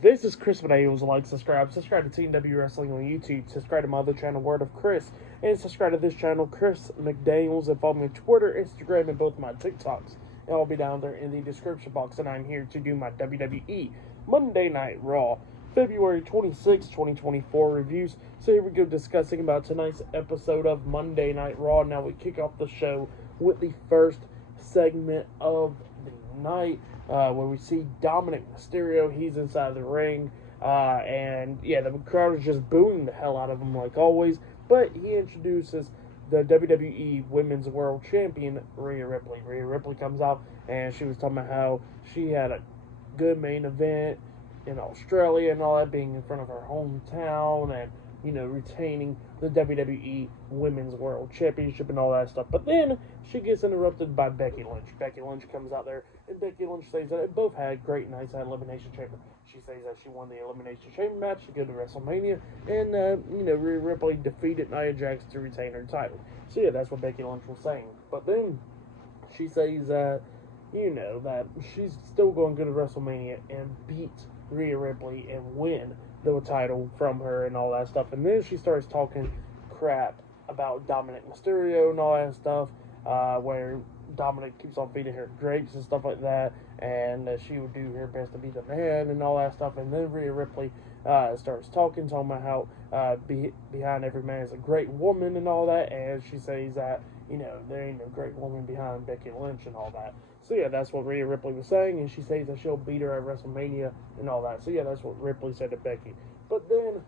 This is Chris Videos. Like, subscribe to TNW Wrestling on YouTube, subscribe to my other channel, Word of Chris, and subscribe to this channel, Chris McDaniels, and follow me on Twitter, Instagram, and both my TikToks. And I'll be down there in the description box, and I'm here to do my WWE Monday Night Raw, February 26, 2024 reviews. So here we go, discussing about tonight's episode of Monday Night Raw. Now we kick off the show with the first segment of the night, where we see Dominic Mysterio. He's inside the ring, and yeah, the crowd is just booing the hell out of him like always, but he introduces the WWE Women's World Champion, Rhea Ripley. Rhea Ripley comes out, and she was talking about how she had a good main event in Australia and all that, being in front of her hometown, and retaining the WWE Women's World Championship and all that stuff. But then she gets interrupted by Becky Lynch. Becky Lynch comes out there, and Becky Lynch says that they both had great nights at Elimination Chamber. She says that she won the Elimination Chamber match to go to WrestleMania, and Rhea Ripley defeated Nia Jax to retain her title. So yeah, that's what Becky Lynch was saying. But then she says that that she's still going to go to WrestleMania and beat Rhea Ripley and win the title from her and all that stuff. And then she starts talking crap about Dominic Mysterio and all that stuff, where Dominic keeps on feeding her grapes and stuff like that, and she would do her best to be the man and all that stuff. And then Rhea Ripley starts talking about how behind every man is a great woman and all that, and she says that there ain't no great woman behind Becky Lynch and all that. So yeah, that's what Rhea Ripley was saying, and she says that she'll beat her at WrestleMania and all that. So yeah, that's what Ripley said to Becky. But then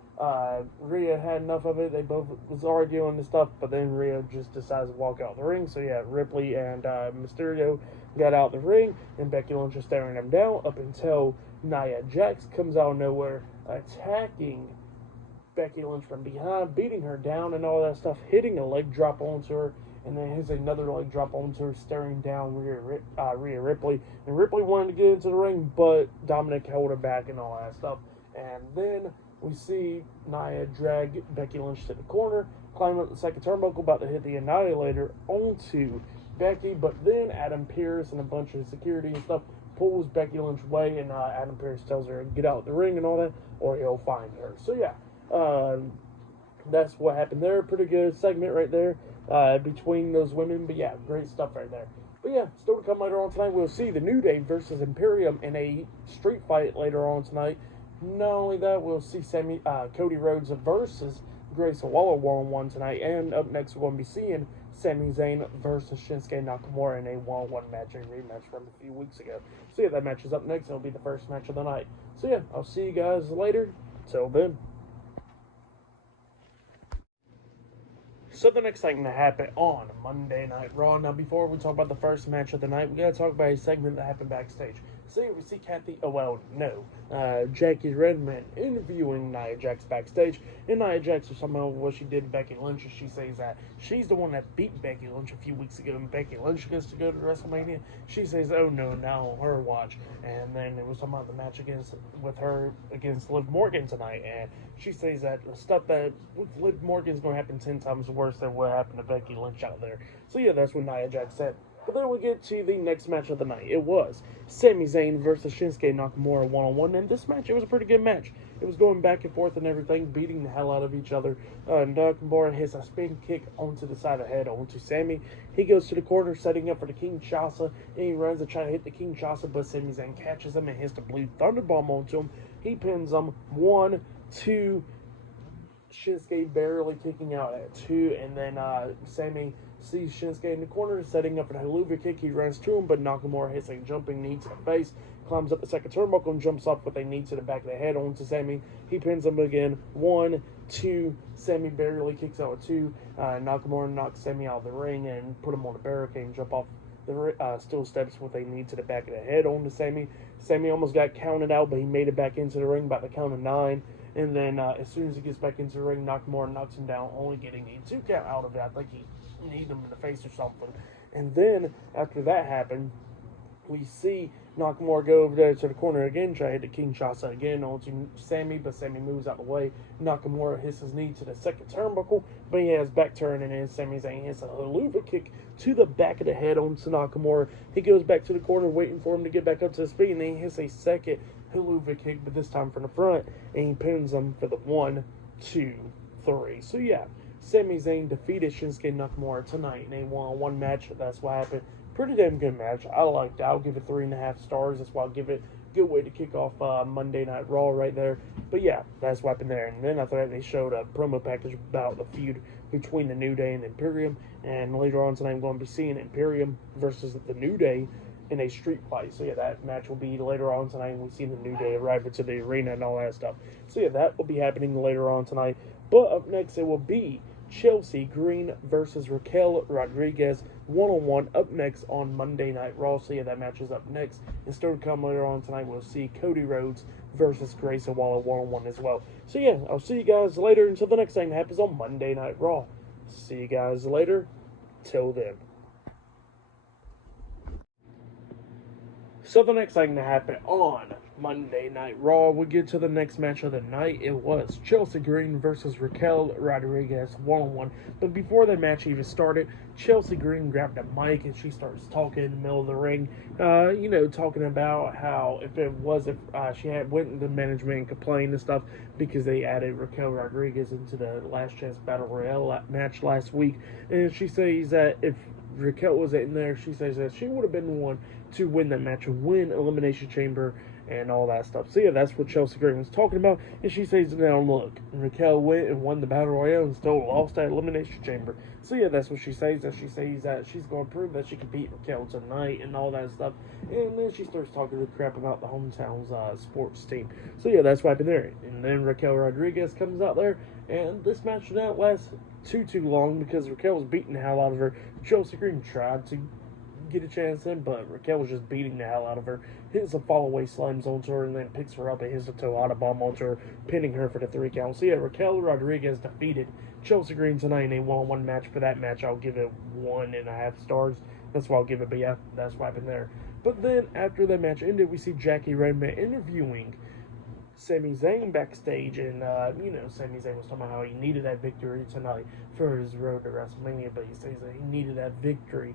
Rhea had enough of it. They both was arguing and stuff, but then Rhea just decides to walk out the ring. So yeah, Ripley and Mysterio got out the ring, and Becky Lynch is staring them down up until Nia Jax comes out of nowhere, attacking Becky Lynch from behind, beating her down and all that stuff, hitting a leg drop onto her, and then hits another leg drop onto her, staring down Rhea Ripley. And Ripley wanted to get into the ring, but Dominic held her back and all that stuff. And then we see Nia drag Becky Lynch to the corner, climb up the second turnbuckle, about to hit the Annihilator onto Becky, but then Adam Pearce and a bunch of security and stuff pulls Becky Lynch away, and Adam Pearce tells her to get out of the ring and all that, or he'll find her. So yeah, that's what happened there. Pretty good segment right there between those women. But yeah, great stuff right there. But yeah, still to come later on tonight, we'll see the New Day versus Imperium in a street fight later on tonight. Not only that, we'll see Cody Rhodes versus Grayson Waller one-on-one tonight. And up next, we're going to be seeing Sami Zayn versus Shinsuke Nakamura in a one-on-one match, a rematch from a few weeks ago. So yeah, that match is up next. It'll be the first match of the night. So yeah, I'll see you guys later. Till then. So the next thing to happen on Monday Night Raw. Now, before we talk about the first match of the night, we gotta talk about a segment that happened backstage. So we see Jackie Redmond interviewing Nia Jax backstage, and Nia Jax was talking about what she did to Becky Lynch, and she says that she's the one that beat Becky Lynch a few weeks ago, and Becky Lynch gets to go to WrestleMania. She says, oh no, now her watch. And then it was talking about the match with her against Liv Morgan tonight, and she says that the stuff that with Liv Morgan is going to happen 10 times worse than what happened to Becky Lynch out there. So yeah, that's what Nia Jax said. But then we get to the next match of the night. It was Sami Zayn versus Shinsuke Nakamura one-on-one, and this match, it was a pretty good match. It was going back and forth and everything, beating the hell out of each other. Nakamura hits a spin kick onto the side of the head onto Sami. He goes to the corner, setting up for the Kinshasa, and he runs to try to hit the Kinshasa, but Sami Zayn catches him and hits the Blue Thunderbomb onto him. He pins him 1, 2, Shinsuke barely kicking out at 2, and then Sami sees Shinsuke in the corner, setting up for the Helluva Kick. He runs to him, but Nakamura hits a jumping knee to the face, climbs up the second turnbuckle, and jumps off with a knee to the back of the head onto Sami. He pins him again. 1, 2, Sami barely kicks out at 2. Nakamura knocks Sami out of the ring and put him on the barricade and jump off the steel steps with a knee to the back of the head onto Sami. Sami almost got counted out, but he made it back into the ring by the count of 9. And then as soon as he gets back into the ring, Nakamura knocks him down, only getting a 2 count out of it. I think he kneed him in the face or something. And then after that happened, we see Nakamura go over there to the corner again, try to hit the Kinshasa again onto Sami, but Sami moves out the way. Nakamura hits his knee to the second turnbuckle, but he has back turn, and then Sami Zayn hits a Helluva Kick to the back of the head onto Nakamura. He goes back to the corner waiting for him to get back up to his feet, and then he hits a second Helluva Kick, but this time from the front, and he pins him for the 1, 2, 3. So yeah, Sami Zayn defeated Shinsuke Nakamura tonight in a one-on-one match. That's what happened. Pretty damn good match. I liked it. I'll give it 3.5 stars. That's why I'll give it a good way to kick off Monday Night Raw right there. But yeah, that's what happened there. And then after that, they showed a promo package about the feud between the New Day and Imperium. And later on tonight, I'm going to be seeing Imperium versus the New Day in a street fight. So yeah, that match will be later on tonight. We see the New Day arrive into the arena and all that stuff. So yeah, that will be happening later on tonight. But up next, it will be Chelsea Green versus Raquel Rodriguez one-on-one up next on Monday Night Raw. So yeah, that match is up next. And still to come later on tonight, we'll see Cody Rhodes versus Grayson Waller one-on-one as well. So yeah, I'll see you guys later until the next thing that happens on Monday Night Raw. See you guys later. Till then. So the next thing to happen on Monday Night Raw, we get to the next match of the night. It was Chelsea Green versus Raquel Rodriguez one-on-one. But before the match even started, Chelsea Green grabbed a mic and she starts talking in the middle of the ring. Talking about how if she had went into management and complained and stuff because they added Raquel Rodriguez into the Last Chance Battle Royale match last week. And she says that if Raquel was in there, she says that she would have been the one to win that match and win Elimination Chamber and all that stuff. So yeah, that's what Chelsea Green was talking about. And she says, now look, Raquel went and won the Battle Royale and still lost that Elimination Chamber. So yeah, that's what she says. And she says that she's going to prove that she can beat Raquel tonight and all that stuff. And then she starts talking to crap about the hometown's sports team. So yeah, that's what happened there. And then Raquel Rodriguez comes out there. And this match did not last too long because Raquel was beating the hell out of her. Chelsea Green tried to get a chance in, but Raquel was just beating the hell out of her, hits some fall-away slams onto her, and then picks her up and hits a Toada bomb onto her, pinning her for the 3 count. So yeah, Raquel Rodriguez defeated Chelsea Green tonight in a one-on-one match. For that match, I'll give it 1.5 stars. That's what I'll give it, but yeah, that's what happened there. But then, after that match ended, we see Jackie Redmond interviewing Sami Zayn backstage, and Sami Zayn was talking about how he needed that victory tonight for his road to WrestleMania, but he says that he needed that victory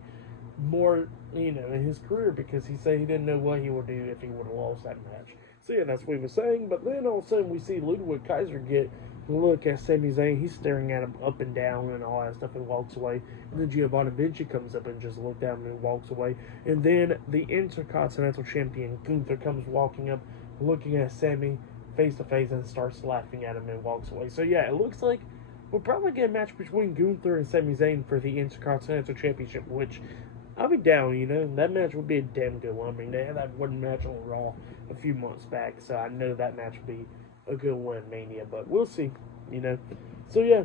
more, in his career, because he said he didn't know what he would do if he would have lost that match. So yeah, that's what he was saying. But then all of a sudden we see Ludwig Kaiser get a look at Sami Zayn. He's staring at him up and down and all that stuff and walks away. And then Giovanni Vinci comes up and just looks down and walks away. And then the Intercontinental Champion Gunther comes walking up, looking at Sami face to face, and starts laughing at him and walks away. So yeah, it looks like we'll probably get a match between Gunther and Sami Zayn for the Intercontinental Championship, which I'll be down, that match would be a damn good one. I mean, they had that one match on Raw a few months back, so I know that match would be a good one in Mania, but we'll see, So yeah,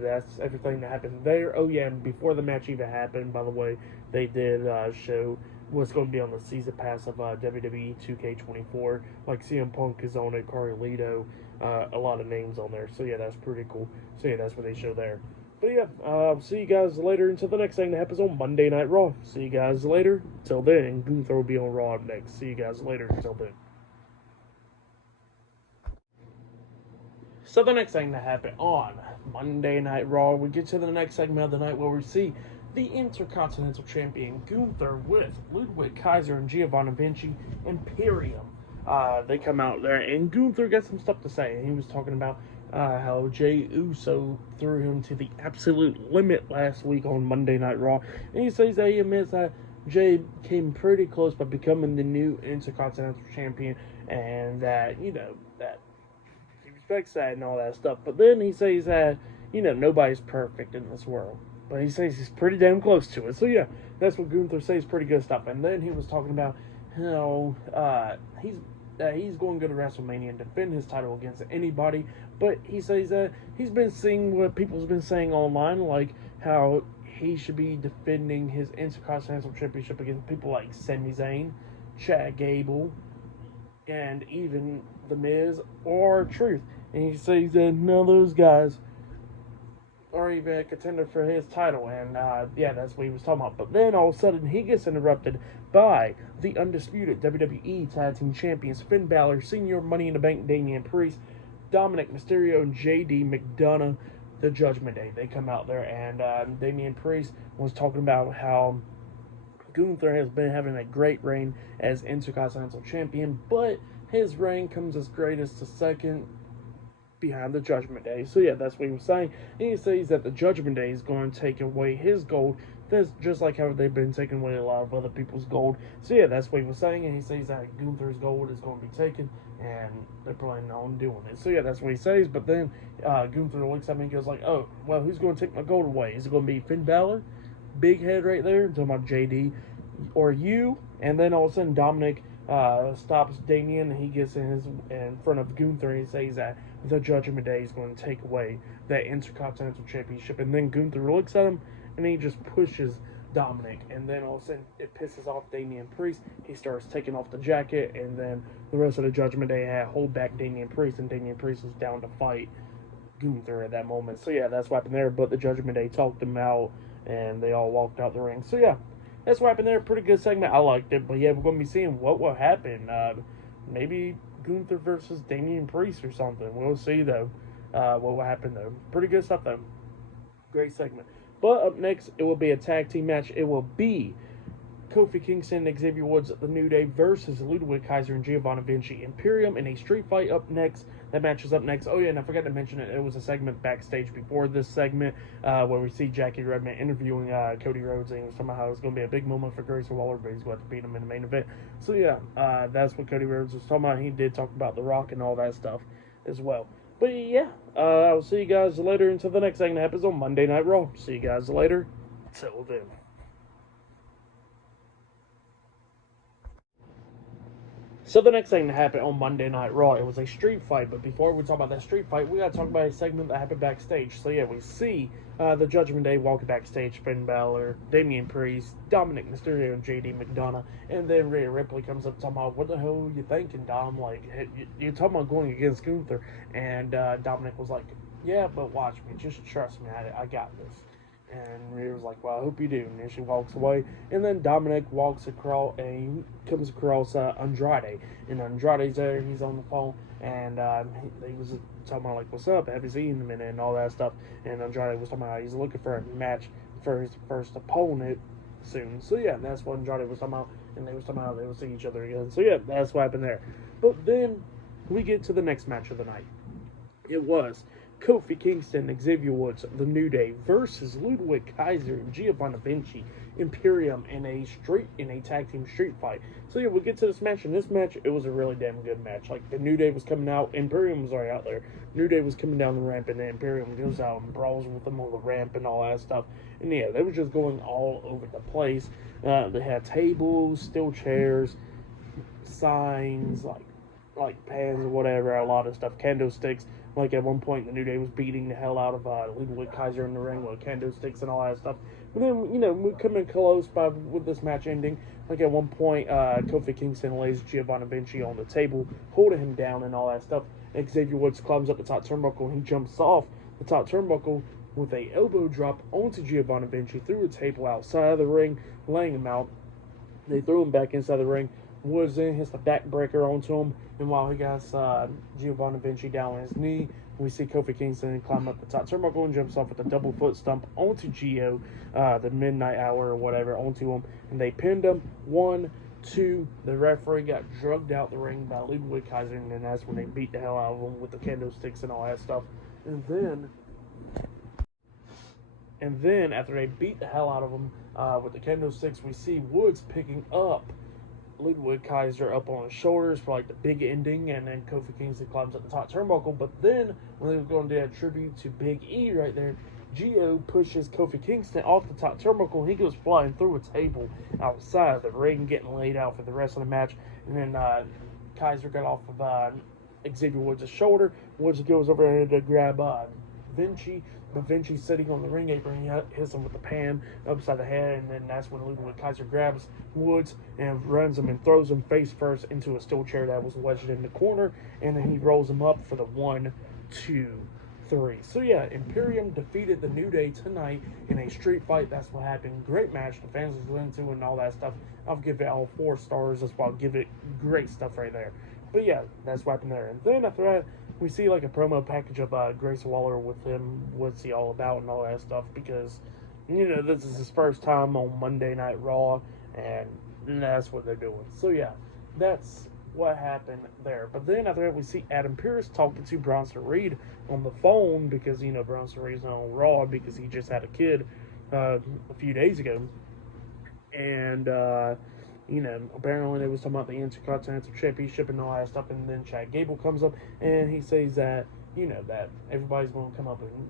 that's everything that happened there. Oh yeah, and before the match even happened, by the way, they did show what's going to be on the season pass of WWE 2K24. Like CM Punk is on it, Carlito, a lot of names on there. So yeah, that's pretty cool. So yeah, that's what they show there. But yeah, see you guys later until the next thing that happens on Monday Night Raw. See you guys later. Till then, Gunther will be on Raw up next. See you guys later. Until then. So the next thing that happened on Monday Night Raw, we get to the next segment of the night where we see the Intercontinental Champion Gunther with Ludwig Kaiser and Giovanni Vinci Imperium. They come out there, and Gunther got some stuff to say. He was talking about how Jey Uso threw him to the absolute limit last week on Monday Night Raw. And he says that he admits that Jey came pretty close by becoming the new Intercontinental Champion, and that, that he respects that and all that stuff. But then he says that, nobody's perfect in this world. But he says he's pretty damn close to it. So yeah, that's what Gunther says, pretty good stuff. And then he was talking about how he's going to go to WrestleMania and defend his title against anybody. But he says that he's been seeing what people's been saying online, like how he should be defending his Intercontinental Championship against people like Sami Zayn, Chad Gable, and even The Miz or Truth. And he says that none of those guys are even a contender for his title. And yeah, that's what he was talking about. But then all of a sudden he gets interrupted by the undisputed WWE Tag Team Champions Finn Balor, Senior Money in the Bank Damian Priest, Dominic Mysterio, and JD McDonough, the Judgment Day. They come out there, and Damian Priest was talking about how Gunther has been having a great reign as Intercontinental Champion, but his reign comes as greatest to second behind the Judgment Day. So yeah, that's what he was saying. And he says that the Judgment Day is going to take away his gold. That's just like how they've been taking away a lot of other people's gold. So yeah, that's what he was saying. And he says that Gunther's gold is going to be taken, and they're planning on doing it. So yeah, that's what he says. But then Gunther looks at me and goes like, "Oh, well, who's going to take my gold away? Is it going to be Finn Balor? Big head right there. I'm talking about JD, or you?" And then all of a sudden Dominic stops Damian, and he gets in front of Gunther, and he says that the Judgment Day is going to take away that Intercontinental Championship. And then Gunther looks at him, and he just pushes Dominic, and then all of a sudden it pisses off Damian Priest. He starts taking off the jacket, and then the rest of the Judgment Day had hold back Damian Priest, and Damian Priest was down to fight Gunther at that moment. So yeah, that's what happened there. But the Judgment Day talked him out, and they all walked out the ring. So yeah, that's what happened there. Pretty good segment. I liked it. But yeah, we're going to be seeing what will happen. Maybe Gunther versus Damian Priest or something. We'll see, though, what will happen, though. Pretty good stuff, though. Great segment. But up next, it will be a tag team match. It will be Kofi Kingston and Xavier Woods, The New Day, versus Ludwig Kaiser and Giovanni Vinci Imperium in a street fight up next. That match is up next. Oh, yeah, and I forgot to mention it. It was a segment backstage before this segment where we see Jackie Redman interviewing Cody Rhodes, and somehow it's going to be a big moment for Grayson Waller, but he's going to beat him in the main event. So, yeah, that's what Cody Rhodes was talking about. He did talk about The Rock and all that stuff as well. But, yeah, I'll see you guys later until the next segment happens on Monday Night Raw. See you guys later. Till then. So the next thing that happened on Monday Night Raw, it was a street fight. But before we talk about that street fight, we got to talk about a segment that happened backstage. So yeah, we see the Judgment Day walking backstage, Finn Balor, Damian Priest, Dominic Mysterio, and JD McDonough. And then Rhea Ripley comes up talking about, "What the hell are you thinking, Dom? Like, you're talking about going against Gunther." And Dominic was like, "Yeah, but watch me. Just trust me. I got this." And Rhea was like, "Well, I hope you do." And then she walks away. And then Dominic walks across, and he comes across Andrade. And Andrade's there. He's on the phone. And he was talking about, like, "What's up? Haven't seen him," and all that stuff. And Andrade was talking about how he's looking for a match for his first opponent soon. So, yeah, that's what Andrade was talking about. And they was talking about how they will see each other again. So, yeah, that's what happened there. But then we get to the next match of the night. It was Kofi Kingston and Xavier Woods, The New Day, versus Ludwig Kaiser and Giovanni Vinci Imperium in a tag team street fight. So yeah, we'll get to this match. In this match, it was a really damn good match. Like, the New Day was coming out, Imperium was already out there. New Day was coming down the ramp, and the Imperium goes out and brawls with them on the ramp and all that stuff. And yeah, they were just going all over the place. They had tables, steel chairs, signs, like pans or whatever, a lot of stuff, candlesticks. Like, at one point, the New Day was beating the hell out of Ludwig Kaiser in the ring with candlesticks and all that stuff. But then, you know, we come in close with this match ending. Like, at one point, Kofi Kingston lays Giovanni Vinci on the table, holding him down and all that stuff. And Xavier Woods climbs up the top turnbuckle, and he jumps off the top turnbuckle with a elbow drop onto Giovanni Vinci through a table outside of the ring, laying him out. They throw him back inside the ring. Woods then hits the backbreaker onto him, and while he got Giovanni Vinci down on his knee, we see Kofi Kingston climb up the top turnbuckle and jumps off with a double foot stomp onto Gio, the midnight hour or whatever, onto him, and they pinned him. 1, 2, the referee got drugged out the ring by Ludwig Kaiser, and then that's when they beat the hell out of him with the candlesticks and all that stuff. And then after they beat the hell out of him with the candlesticks, we see Woods picking up Ludwig Kaiser up on his shoulders for like the big ending, and then Kofi Kingston climbs up the top turnbuckle. But then when they were going to do a tribute to Big E right there, Gio pushes Kofi Kingston off the top turnbuckle, and he goes flying through a table outside of the ring, getting laid out for the rest of the match. And then Kaiser got off of Xavier Woods' shoulder. Woods goes over there to grab Vinci, but Vinci's sitting on the ring apron. He hits him with the pan upside the head, and then that's when Ludwig Kaiser grabs Woods and runs him and throws him face first into a steel chair that was wedged in the corner, and then he rolls him up for the 1, 2, 3. So yeah, Imperium defeated the New Day tonight in a street fight. That's what happened. Great match. The fans was into and all that stuff. I'll give it all 4 stars. That's why I'll give it great stuff right there. But yeah, that's what happened there. And then after that, we see like a promo package of Grayson Waller with him, what's he all about and all that stuff, because, you know, this is his first time on Monday Night Raw, and that's what they're doing. So yeah, that's what happened there. But then after that, we see Adam Pearce talking to Bronson Reed on the phone because, Bronson Reed's not on Raw because he just had a kid a few days ago. And, apparently they was talking about the Intercontinental Championship and all that stuff. And then Chad Gable comes up and he says that, that everybody's going to come up and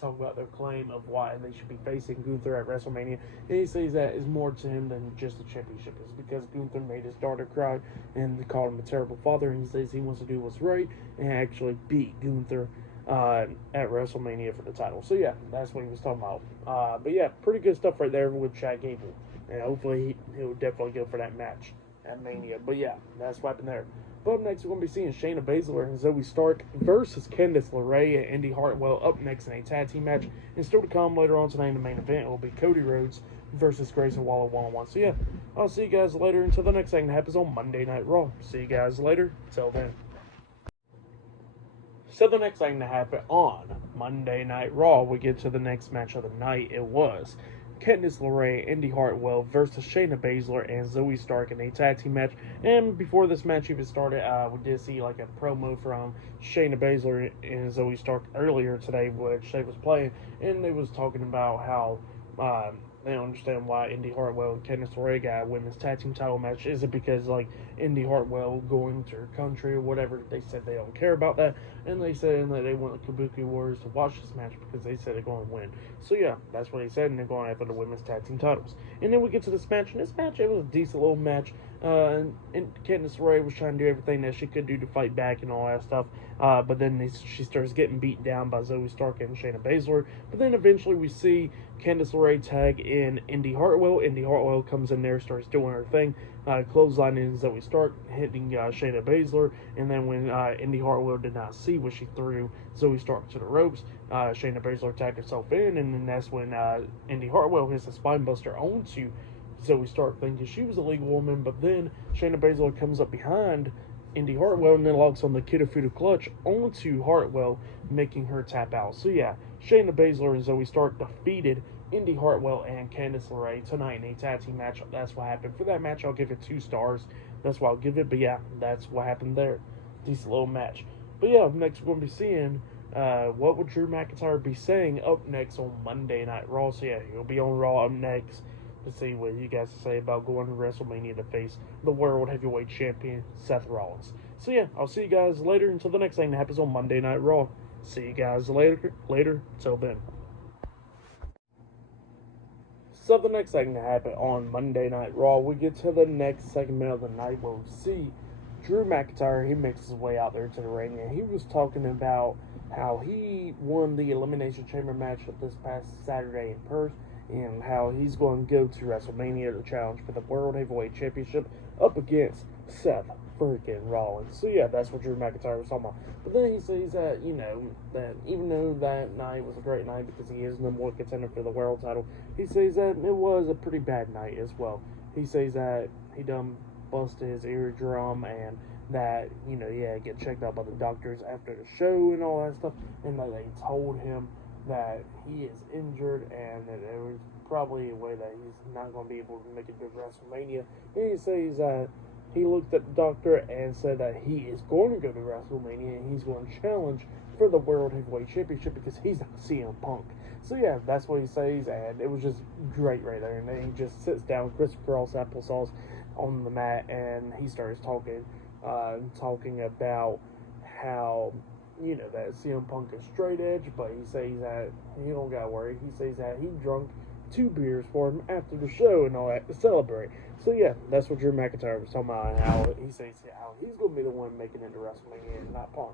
talk about their claim of why they should be facing Gunther at WrestleMania. And he says that is more to him than just the championship. It's because Gunther made his daughter cry and they called him a terrible father. And he says he wants to do what's right and actually beat Gunther at WrestleMania for the title. So yeah, that's what he was talking about. But yeah, pretty good stuff right there with Chad Gable. And hopefully he'll definitely go for that match at Mania. But yeah, that's what happened there. But up next, we're going to be seeing Shayna Baszler and Zoe Stark versus Candice LeRae and Indy Hartwell up next in a tag team match. And still to come later on tonight in the main event, it will be Cody Rhodes versus Grayson Waller one-on-one. So yeah, I'll see you guys later until the next thing that happens on Monday Night Raw. See you guys later. Till then. So the next thing to happen on Monday Night Raw, we get to the next match of the night. It was Candice LeRae, Indy Hartwell versus Shayna Baszler and Zoe Stark in a tag team match. And before this match even started, we did see like a promo from Shayna Baszler and Zoe Stark earlier today, which they was playing, and they was talking about how they don't understand why Indy Hartwell and Candice LeRae got a women's tag team title match. Is it because like Indy Hartwell going to her country or whatever? They said they don't care about that, and they said that they want the Kabuki Warriors to watch this match because they said they're going to win. So yeah, that's what they said, and they're going after the women's tag team titles. And then we get to this match, and this match, it was a decent little match. And Candice LeRae was trying to do everything that she could do to fight back and all that stuff. But then she starts getting beaten down by Zoe Stark and Shayna Baszler. But then eventually we see Candice LeRae tag in Indy Hartwell. Indy Hartwell comes in there, starts doing her thing, clotheslining Zoe Stark, hitting Shayna Baszler. And then when Indy Hartwell did not see what she threw Zoe Stark to the ropes, Shayna Baszler tagged herself in, and then that's when Indy Hartwell hits a spine buster onto Zoe Stark, thinking she was a legal woman. But then Shayna Baszler comes up behind Indy Hartwell and then locks on the Kitafuda clutch onto Hartwell, making her tap out. So yeah, Shayna Baszler and Zoe Stark defeated Indy Hartwell and Candice LeRae tonight in a tag team match. That's what happened. For that match, I'll give it 2 stars. That's what I'll give it. But yeah, that's what happened there. Decent little match. But yeah, up next we're going to be seeing what would Drew McIntyre be saying up next on Monday Night Raw. So yeah, he'll be on Raw up next to see what you guys say about going to WrestleMania to face the World Heavyweight Champion, Seth Rollins. So yeah, I'll see you guys later until the next thing that happens on Monday Night Raw. See you guys later. Till then. So the next thing to happen on Monday Night Raw, we get to the next segment of the night where we see Drew McIntyre. He makes his way out there to the ring, and he was talking about how he won the Elimination Chamber match this past Saturday in Perth, and how he's going to go to WrestleMania to challenge for the World Heavyweight Championship up against Seth freaking Rollins. So yeah, that's what Drew McIntyre was talking about. But then he says that, that even though that night was a great night because he is number 1 contender for the world title, he says that it was a pretty bad night as well. He says that he done busted his eardrum and that, get checked out by the doctors after the show and all that stuff, and that they told him that he is injured and that there was probably a way that he's not going to be able to make it to WrestleMania. And he says that he looked at the doctor and said that he is going to go to WrestleMania and he's going to challenge for the World Heavyweight Championship because he's not CM Punk. So yeah, that's what he says, and it was just great right there. And then he just sits down with Christopher Cross Applesauce on the mat, and he starts talking about how that CM Punk is straight edge, but he says that he don't gotta worry. He says that he drunk 2 beers for him after the show and all that to celebrate. So yeah, that's what Drew McIntyre was talking about, and how he says how he's gonna be the one making it to WrestleMania and not Punk.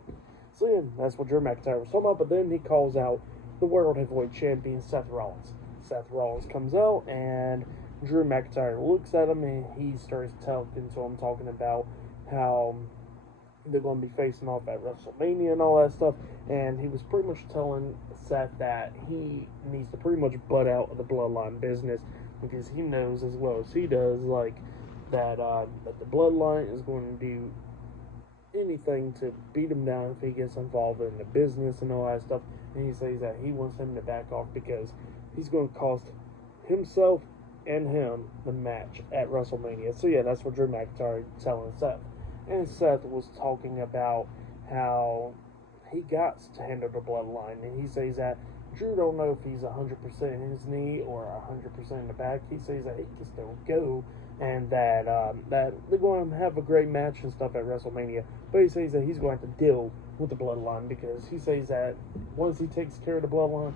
So yeah, that's what Drew McIntyre was talking about. But then he calls out the World Heavyweight Champion Seth Rollins. Seth Rollins comes out, and Drew McIntyre looks at him, and he starts talking to him, talking about how they're going to be facing off at WrestleMania and all that stuff. And he was pretty much telling Seth that he needs to pretty much butt out of the Bloodline business because he knows as well as he does, like, that the Bloodline is going to do anything to beat him down if he gets involved in the business and all that stuff. And he says that he wants him to back off because he's going to cost himself and him the match at WrestleMania. So yeah, that's what Drew McIntyre telling Seth. and Seth was talking about how he got to handle the bloodline, and he says that Drew don't know if he's 100% in his knee or 100% in the back. He says that he can still go, and that that they're going to have a great match and stuff at WrestleMania. But he says that he's going to have to deal with the bloodline, because he says that once he takes care of the bloodline,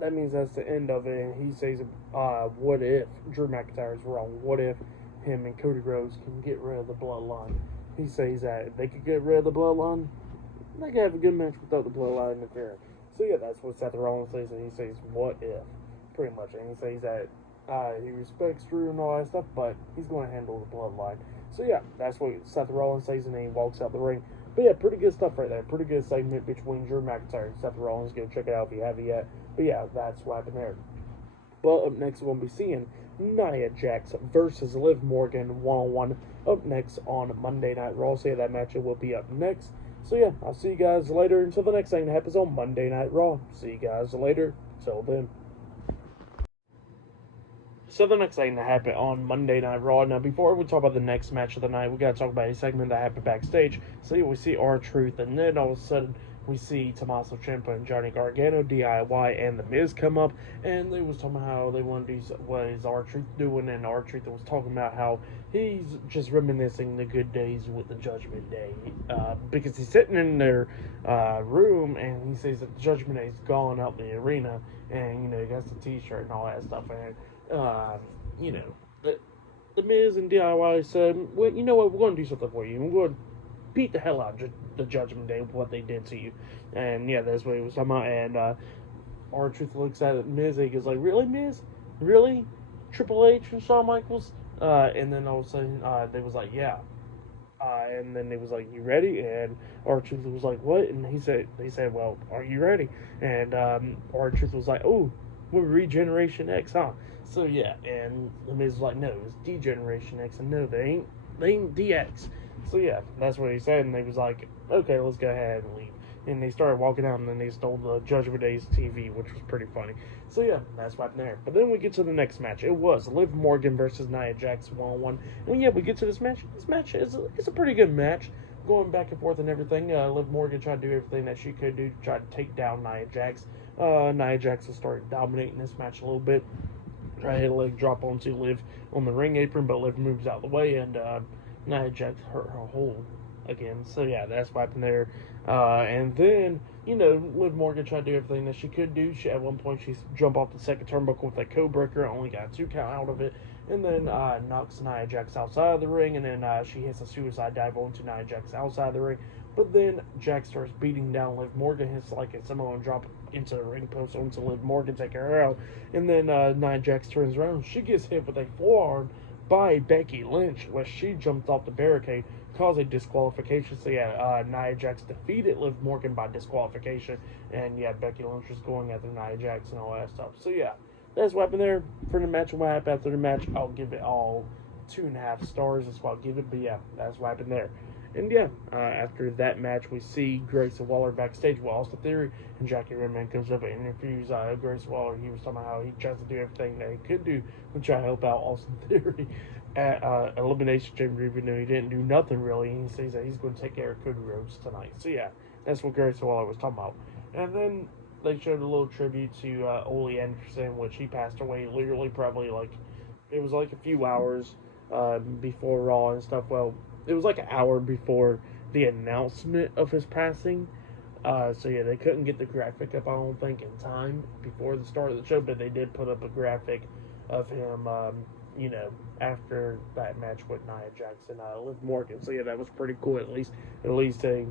that means that's the end of it. And he says, what if Drew McIntyre is wrong? What if him and Cody Rhodes can get rid of the bloodline? He says that if they could get rid of the bloodline, they could have a good match without the bloodline interfering. So yeah, that's what Seth Rollins says, and he says, what if? Pretty much. And he says that he respects Drew and all that stuff, but he's going to handle the bloodline. So yeah, that's what Seth Rollins says, and then he walks out the ring. But yeah, pretty good stuff right there. Pretty good segment between Drew McIntyre and Seth Rollins. Go check it out if you haven't yet. But yeah, that's what happened there. But up next, we'll be seeing Nia Jax versus Liv Morgan one-on-one up next on Monday Night Raw. So yeah, that match will be up next. So yeah, I'll see you guys later until the next thing that happens on Monday Night Raw. See you guys later. Till then. So the next thing that happened on Monday Night Raw. Now, before we talk about the next match of the night, we got to talk about a segment that happened backstage. So yeah, we see R-Truth, and then all of a sudden we see Tommaso Ciampa and Johnny Gargano, DIY, and The Miz come up, and they was talking about how they wanted to do what is R-Truth doing, and R-Truth was talking about how he's just reminiscing the good days with the Judgment Day, because he's sitting in their room, and he says that the Judgment Day's gone out the arena, and, you know, he got the t-shirt and all that stuff, and, you know, the Miz and DIY said, well, you know what, we're going to do something for you, and we're going to beat the hell out of the Judgment Day with what they did to you. And yeah, that's what he was talking about. And R-Truth looks at it, Miz, and he goes like, really, Miz? Really? Triple H and Shawn Michaels? And then all of a sudden, they was like, yeah. And then they was like, you ready? And R-Truth was like, what? And he said, well, are you ready? And R-Truth was like, oh, we're Regeneration X, huh? So yeah, and the Miz was like, no, it's D-Generation X, and no, they ain't DX. So yeah, that's what he said, and they was like, okay, let's go ahead and leave. And they started walking out, and then they stole the Judgment Day's TV, which was pretty funny. So yeah, that's what happened there. But then we get to the next match. It was Liv Morgan versus Nia Jax one-on-one. And yeah, we get to this match. This match is a pretty good match, going back and forth and everything. Liv Morgan tried to do everything that she could do to try to take down Nia Jax. Nia Jax started dominating this match a little bit. Tried to hit a leg drop onto Liv on the ring apron, but Liv moves out of the way, and Nia Jax hurt her hole again. So yeah, that's what happened there. And then, you know, Liv Morgan tried to do everything that she could do. At one point, she jumped off the second turnbuckle with that code breaker, only got a 2 count out of it, and then knocks Nia Jax outside of the ring, and then she hits a suicide dive onto Nia Jax outside the ring. But then Jax starts beating down Liv Morgan, hits like a Samoan drop into the ring post onto Liv Morgan, taking her out. And then Nia Jax turns around. She gets hit with a forearm by Becky Lynch, where she jumped off the barricade, causing disqualification. So yeah, Nia Jax defeated Liv Morgan by disqualification, and yeah, Becky Lynch was going after Nia Jax and all that stuff. So yeah, that's what happened there for the match. What happened after the match, I'll give it all 2.5 stars. That's what I'll give it. But yeah, that's what happened there. And yeah, after that match, we see Grayson Waller backstage with Austin Theory, and Jackie Redman comes up and interviews Grayson Waller. He was talking about how he tries to do everything that he could do to try to help out Austin Theory at Elimination Chamber, even though he didn't do nothing really. And he says that he's going to take care of Cody Rhodes tonight. So yeah, that's what Grayson Waller was talking about. And then they showed a little tribute to Ole Anderson, which he passed away literally probably it was like a few hours before Raw and stuff. Well, it was like an hour before the announcement of his passing. So yeah, they couldn't get the graphic up, I don't think, in time before the start of the show, but they did put up a graphic of him, you know, after that match with Nia Jax and Liv Morgan. So yeah, that was pretty cool. At least they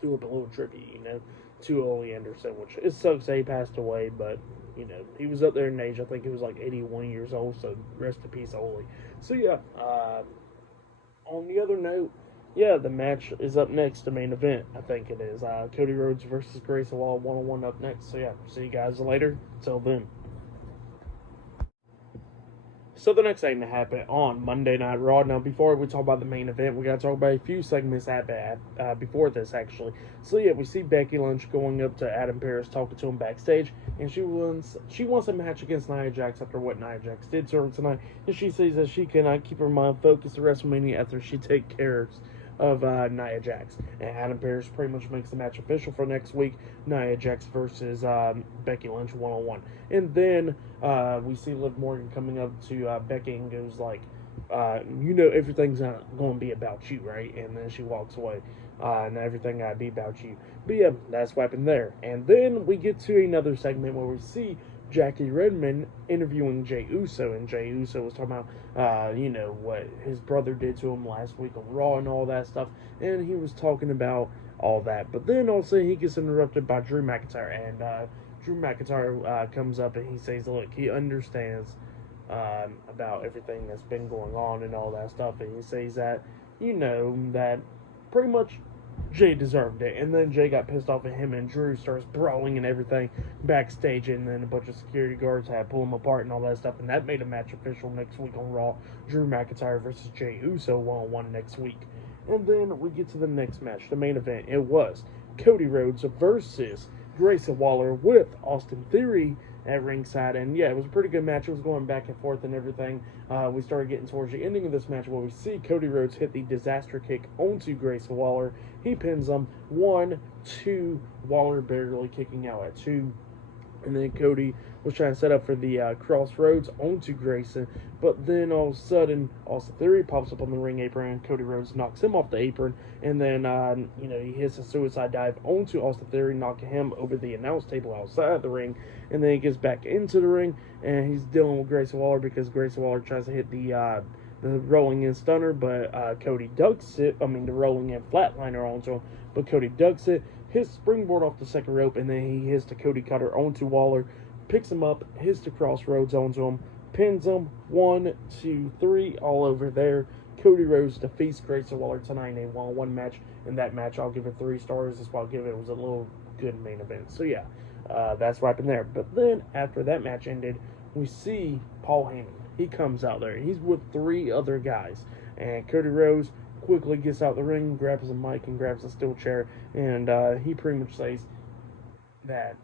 threw up a little tribute, you know, to Ole Anderson, which it sucks that he passed away, but you know, he was up there in age. I think he was like 81 years old, so rest in peace, Ole. So yeah, on the other note, yeah, the match is up next, the main event, I think it is. Cody Rhodes versus Grayson Waller one-on-one up next. So yeah, see you guys later. Till then. So the next thing that happened on Monday Night Raw. Now, before we talk about the main event, we got to talk about a few segments before this, actually. So yeah, we see Becky Lynch going up to Adam Pearce, talking to him backstage, and she wants a match against Nia Jax after what Nia Jax did to her tonight, and she says that she cannot keep her mind focused to WrestleMania after she takes care of Nia Jax. And Adam Pearce pretty much makes the match official for next week. Nia Jax versus Becky Lynch one-on-one. And then we see Liv Morgan coming up to Becky and goes like, everything's not going to be about you, right? And then she walks away. And everything gotta be about you. But yeah, that's what happened there. And then we get to another segment where we see Jackie Redmond interviewing Jey Uso, and Jey Uso was talking about, what his brother did to him last week on Raw and all that stuff, and he was talking about all that. But then all of a sudden he gets interrupted by Drew McIntyre, and Drew McIntyre comes up and he says, look, he understands about everything that's been going on and all that stuff, and he says that, that pretty much Jay deserved it. And then Jay got pissed off at him, and Drew starts brawling and everything backstage, and then a bunch of security guards had to pull him apart and all that stuff, and that made a match official next week on Raw. Drew McIntyre versus Jey Uso one-on-one next week. And then we get to the next match, the main event. It was Cody Rhodes versus Grayson Waller with Austin Theory at ringside, and yeah, it was a pretty good match. It was going back and forth and everything. We started getting towards the ending of this match where we see Cody Rhodes hit the disaster kick onto Grayson Waller. He pins him 1, 2, Waller barely kicking out at 2. And then Cody was trying to set up for the crossroads onto Grayson. But then all of a sudden, Austin Theory pops up on the ring apron, and Cody Rhodes knocks him off the apron. And then, he hits a suicide dive onto Austin Theory, knocking him over the announce table outside the ring. And then he gets back into the ring, and he's dealing with Grayson Waller because Grayson Waller tries to hit the rolling in stunner, but Cody ducks it. The rolling in flatliner onto him, but Cody ducks it. Hits springboard off the second rope, and then he hits the Cody Cutter onto Waller, picks him up, hits the crossroads onto him, pins him 1, 2, 3, all over there. Cody Rhodes defeats Grayson Waller tonight in a one-on-one match. In that match, I'll give it 3 stars. That's why I'll give it. It was a little good main event. So yeah, that's what happened there. But then after that match ended, we see Paul Heyman. He comes out there. He's with 3 other guys, and Cody Rhodes quickly gets out the ring, grabs a mic, and grabs a steel chair, and he pretty much says that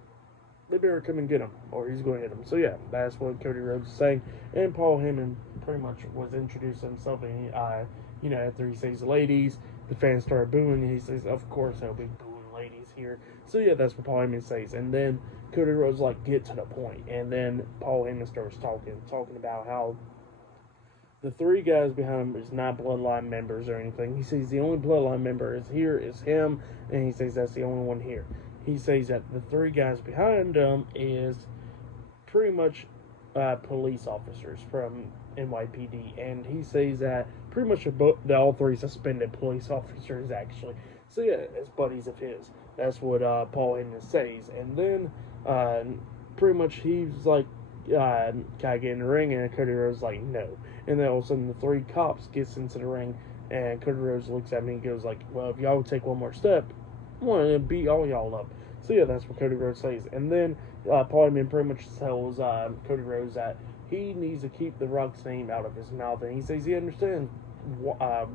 they better come and get him, or he's going to hit him. So yeah, that's what Cody Rhodes is saying, and Paul Heyman pretty much was introducing himself, and after he says ladies, the fans started booing, and he says, of course there'll be booing ladies here. So yeah, that's what Paul Heyman says, and then Cody Rhodes get to the point, and then Paul Heyman starts talking about how the 3 guys behind him is not Bloodline members or anything. He says the only Bloodline member is him, and he says that's the only one here. He says that the 3 guys behind him is pretty much police officers from NYPD, and he says that pretty much all 3 suspended police officers, actually. So yeah, it's buddies of his. That's what Paul Heyman says. And then pretty much he's like, can I get in the ring? And Cody Rhodes is like, no. And then all of a sudden the 3 cops gets into the ring, and Cody Rhodes looks at me and goes like, well, if y'all would take one more step, I'm going to beat all y'all up. So yeah, that's what Cody Rhodes says. And then Paul Heyman pretty much tells Cody Rhodes that he needs to keep The Rock's name out of his mouth, and he says he understands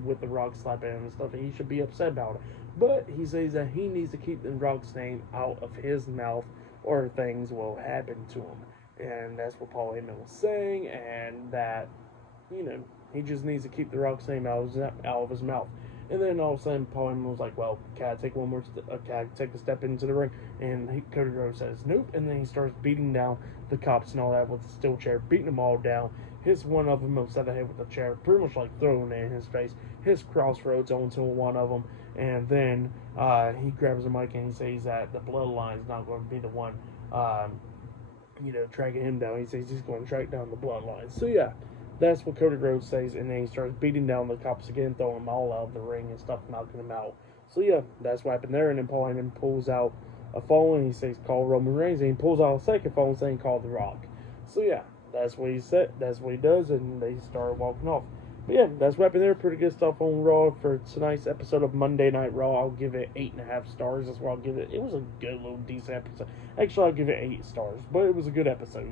with The Rock slapping him and stuff, and he should be upset about it. But he says that he needs to keep The Rock's name out of his mouth, or things will happen to him. And that's what Paul Heyman was saying, and that, he just needs to keep The Rock's name out of his mouth. And then all of a sudden, Paul Heyman was like, well, can I take can I take a step into the ring? And Cody Rhodes says, nope. And then he starts beating down the cops and all that with the steel chair, beating them all down. Hits one of them upside the head with the chair, pretty much throwing it in his face. Hits crossroads onto one of them. And then he grabs the mic and he says that the Bloodline's not going to be the one, tracking him down. He says he's going to track down the Bloodline. So yeah, that's what Cody Rhodes says, and then he starts beating down the cops again, throwing them all out of the ring and stuff, knocking them out. So yeah, that's what happened there, and then Paul Heyman pulls out a phone, and he says, call Roman Reigns, and he pulls out a second phone saying, call The Rock. So yeah, that's what he said, that's what he does, and they start walking off. But yeah, that's what happened there. Pretty good stuff on Raw for tonight's episode of Monday Night Raw. I'll give it 8.5 stars. That's what I'll give it. It was a good little decent episode. Actually, I'll give it 8 stars, but it was a good episode,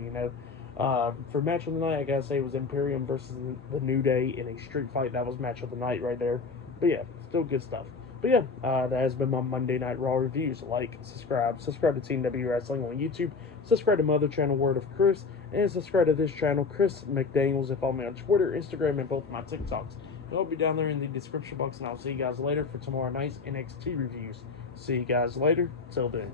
For match of the night, I gotta say it was Imperium versus the New Day in a street fight. That was match of the night right there. But yeah, still good stuff. But yeah, that has been my Monday Night Raw reviews. Like, subscribe to Team W Wrestling on YouTube, subscribe to my other channel, Word of Chris, and subscribe to this channel, Chris McDaniels, and follow me on Twitter, Instagram, and both my TikToks. It'll be down there in the description box, and I'll see you guys later for tomorrow night's NXT reviews. See you guys later. Till then.